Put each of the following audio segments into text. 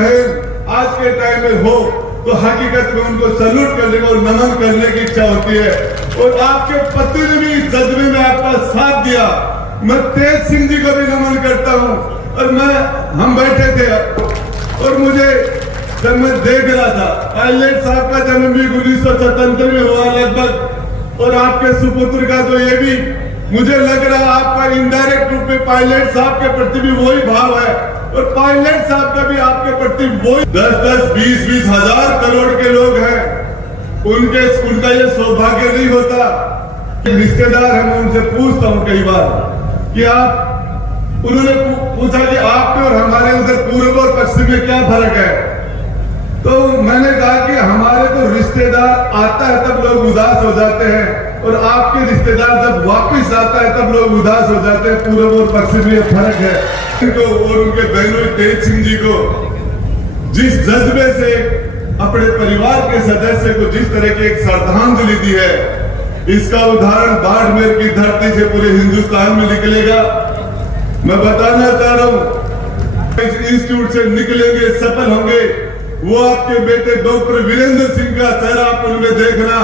बहन आज के टाइम में हो तो हकीकत में उनको सैल्यूट करने का और नमन करने की इच्छा होती है। और आपके पति ने भी इस जज्बे में आपका साथ दिया। मैं तेज सिंह जी को भी नमन करता हूँ। और हम बैठे थे और मुझे जब मैं देख रहा था पायलट साहब का जन्म भी 1977 में हुआ लगभग, और आपके सुपुत्र का तो ये भी मुझे लग रहा आपका इनडायरेक्ट रूप में पायलट साहब के प्रति भी वही भाव है, और पायलट साहब का भी आपके प्रति वही 10-10, 20-20 हजार करोड़ के लोग हैं। उनका ये सौभाग्य नहीं होता। रिश्तेदार है, मैं उनसे पूछता हूँ कई बार कि उन्होंने पूछा कि आप में और हमारे उधर पूर्व और पश्चिम में क्या फर्क है, तो मैंने कहा कि हमारे तो रिश्तेदार आता है तब लोग उदास हो जाते हैं, और आपके रिश्तेदार जब वापस आता है तब लोग उदास हो जाते हैं। पूर्व और पश्चिम में फर्क है। इनको और उनके बहनों तेज सिंह जी को जिस जज्बे से अपने परिवार के सदस्य को जिस तरह की एक श्रद्धांजलि दी है, इसका उदाहरण बाड़मेर की धरती से पूरे हिंदुस्तान में निकलेगा। मैं बताना चाह रहा हूं, इस इंस्टीट्यूट से निकलेंगे, सफल होंगे, वो आपके बेटे डॉक्टर वीरेंद्र सिंह का चेहरा आप उनमें देखना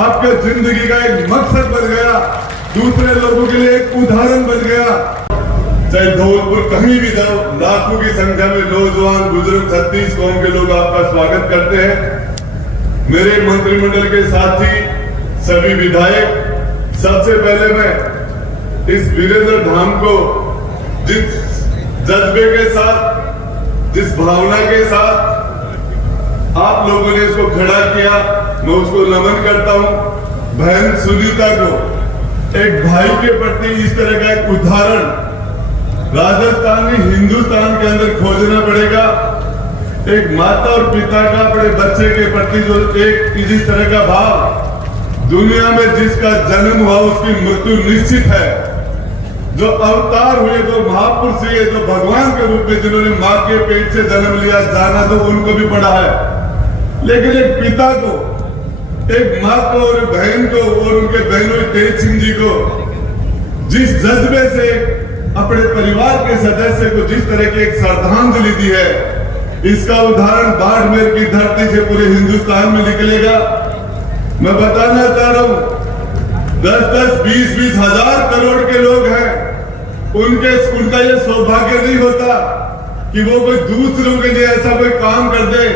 आपके जिंदगी का एक मकसद बन गया, दूसरे लोगों के लिए एक उदाहरण बन गया। चाहे धौलपुर कहीं भी जाओ, लाखों की संख्या में नौजवान बुजुर्ग 36 कौम के लोग आपका स्वागत करते हैं। मेरे मंत्रिमंडल के साथी, सभी विधायक, सबसे पहले मैं इस वीरेंद्र धाम को जिस जज्बे के साथ, जिस भावना के साथ आप लोगों ने इसको खड़ा किया, मैं उसको नमन करता हूं। बहन सुनीता को एक भाई के प्रति इस तरह का एक उदाहरण राजस्थान में, हिंदुस्तान के अंदर खोजना पड़ेगा। एक माता और पिता का अपने बच्चे के प्रति जो एक जिस तरह का भाव, दुनिया में जिसका जन्म हुआ उसकी मृत्यु निश्चित है। जो अवतार हुए, जो महापुरुष हुए, जो भगवान के रूप में जिन्होंने माँ के पेट से जन्म लिया, जाना तो उनको भी पड़ा है, लेकिन एक पिता को, एक माँ को और बहन को और उनके बहनों तेज सिंह जी को जिस जज्बे से अपने परिवार के सदस्य को जिस तरह की एक श्रद्धांजलि दी है, इसका उदाहरण बाड़मेर की धरती से पूरे हिंदुस्तान में निकलेगा। मैं बताना चाह रहा हूं, 10-10, 20-20 हजार करोड़ के लोग हैं। उनका ये सौभाग्य नहीं होता कि वो कोई दूसरों के लिए ऐसा कोई काम कर दे।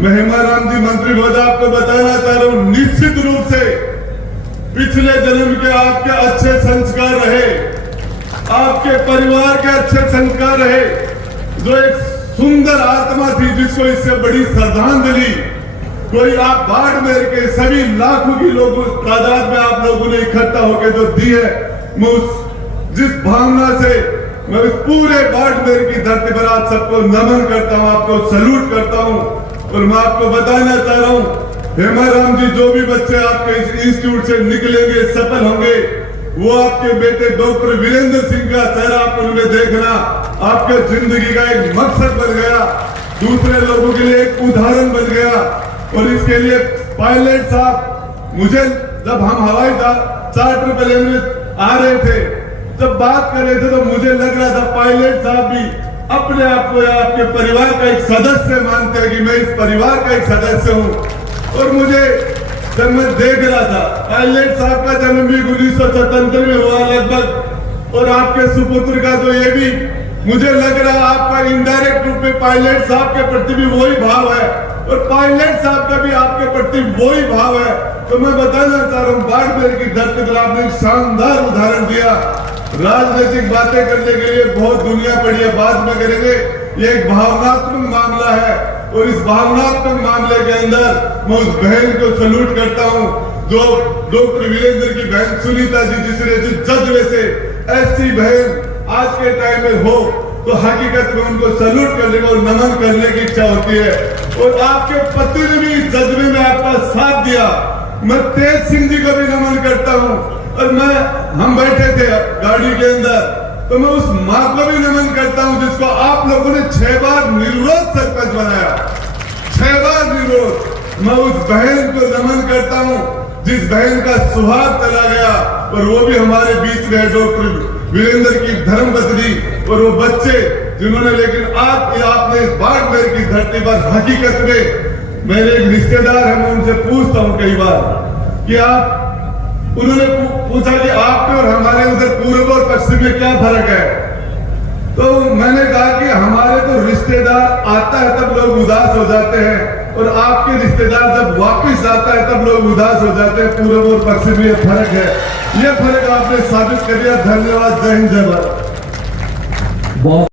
मैं हेमाराम जी मंत्री महोदय आपको बताना चाह रहा हूं, निश्चित रूप से पिछले जन्म के आपके अच्छे संस्कार रहे, आपके परिवार के अच्छे संस्कार रहे, जो एक सुंदर आत्मा थी जिसको इससे बड़ी श्रद्धांजलि कोई आप बाड़मेर के सभी लाखों की लोगों तादाद में आप लोगों ने इकट्ठा होकर जो दी है, मैं जिस भावना से मैं इस पूरे बाड़मेर की धरती पर आप सबको नमन करता हूं, आपको सैल्यूट करता हूं। और मैं आपको बताना चाह रहा हूं, हेमाराम जी, जो भी बच्चे आपके इस इंस्टीट्यूट से निकलेंगे, सफल होंगे, वो आपके बेटे डॉक्टर वीरेंद्र सिंह का चेहरा आप उनमें देखना आपके जिंदगी का एक मकसद बन गया, दूसरे लोगों के लिए एक उदाहरण बन गया। और इसके लिए पायलट साहब, मुझे जब हम हवाई चार्टर प्लेन में आ रहे थे, जब बात कर रहे थे, तो मुझे लग रहा था पायलट साहब भी अपने आप को या आपके परिवार का एक सदस्य मानते हैं कि मैं इस परिवार का एक सदस्य हूं। और मुझे जब मैं देख रहा था पायलट साहब का जन्म भी 1977 में हुआ लगभग, और आपके सुपुत्र का तो ये भी मुझे लग रहा आपका इनडायरेक्ट रूप में पायलट साहब के प्रति भी वही भाव है, और पायलट साहब का भी आपके प्रति वही भाव है। तो मैं बताना चाह रहा हूँ, बाड़मेर की धरती पर आपने एक शानदार उदाहरण दिया। राजनीतिक बातें करने के लिए बहुत दुनिया पड़ी है, बाद में करेंगे। ये एक भावनात्मक मामला है, और इस भावनात्मक मामले के अंदर मैं उस बहन को सैल्यूट करता हूं जो डॉक्टर वीरेंद्र की बहन सुनीता जी, जिसने जिस जज्बे से ऐसी बहन आज के टाइम में हो तो हकीकत में उनको सैल्यूट करने का और नमन करने की इच्छा होती है। और आपके पति ने भी इस जज्बे में आपका साथ दिया। मैं तेज सिंह जी को भी नमन करता हूं। और हम बैठे थे गाड़ी के अंदर, तो मैं उस माँ को भी नमन करता हूं जिसको आप लोगों ने 6 बार निर्विरोध सरपंच बनाया, 6 बार निर्विरोध। मैं उस बहन को नमन करता हूं जिस बहन का सुहाग चला गया, और वो भी हमारे बीच में डॉक्टर वीरेंद्र की धर्मपत्नी, और वो बच्चे जिन्होंने, लेकिन आज आपने इस बाड़मेर की धरती पर हकीकत में, मेरे एक रिश्तेदार है, मैं उनसे पूछता हूं कई बार कि आप, उन्होंने पूछा कि आपके और हमारे उधर पूर्व और पश्चिम में क्या फर्क है। तो मैंने कहा कि हमारे तो रिश्तेदार आता है तब लोग उदास हो जाते हैं, और आपके रिश्तेदार जब वापस आता है तब लोग उदास हो जाते हैं। पूर्व और पश्चिम में ये फर्क है, ये फर्क आपने साबित कर दिया। धन्यवाद। जय हिंद, जय भारत।